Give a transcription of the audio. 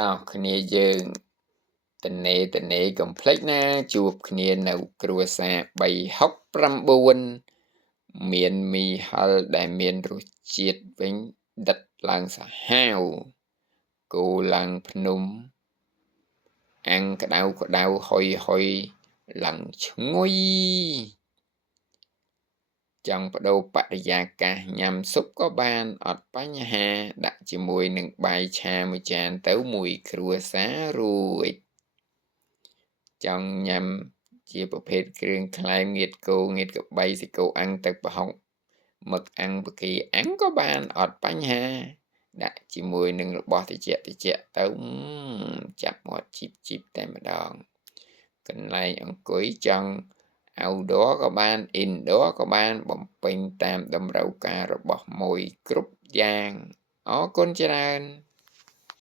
តោះគ្នាយើងទនេកុំភ្លេចណាជួបគ្នានៅគ្រួសារ369មានមីហឹរដែលមានរសជាតិវិញដិតឡើងសាហាវគោឡើងភ្នំអាំងក្តៅហុយឡើងឈ្ងុយចង់ប្ដូរបរិយាកាសញ៉ាំស៊ុបក៏បានអត់បញ្ហាដាក់ជាមួយនឹងបាយឆាមួយចានទៅមួយគ្រួសាររួចចង់ញ៉ាំជាប្រភេទគ្រឿងក្លែមងៀតគោងៀតក្របីសាច់គោអាំងទឹកប្រហុកមឹកអាំងផ្កាអាំងក៏បានអត់បញ្ហាដាក់ជាមួយនឹងរបស់ត្រជាក់ទៅចាប់មាត់ជីបតែម្ដងកន្លែងអង្គុយចង់ outdoor ក៏បាន indoor ក៏បានបំពេញតាមតម្រូវការរបស់ម៉ួយគ្រប់យ៉ាងអរគុណច្រើន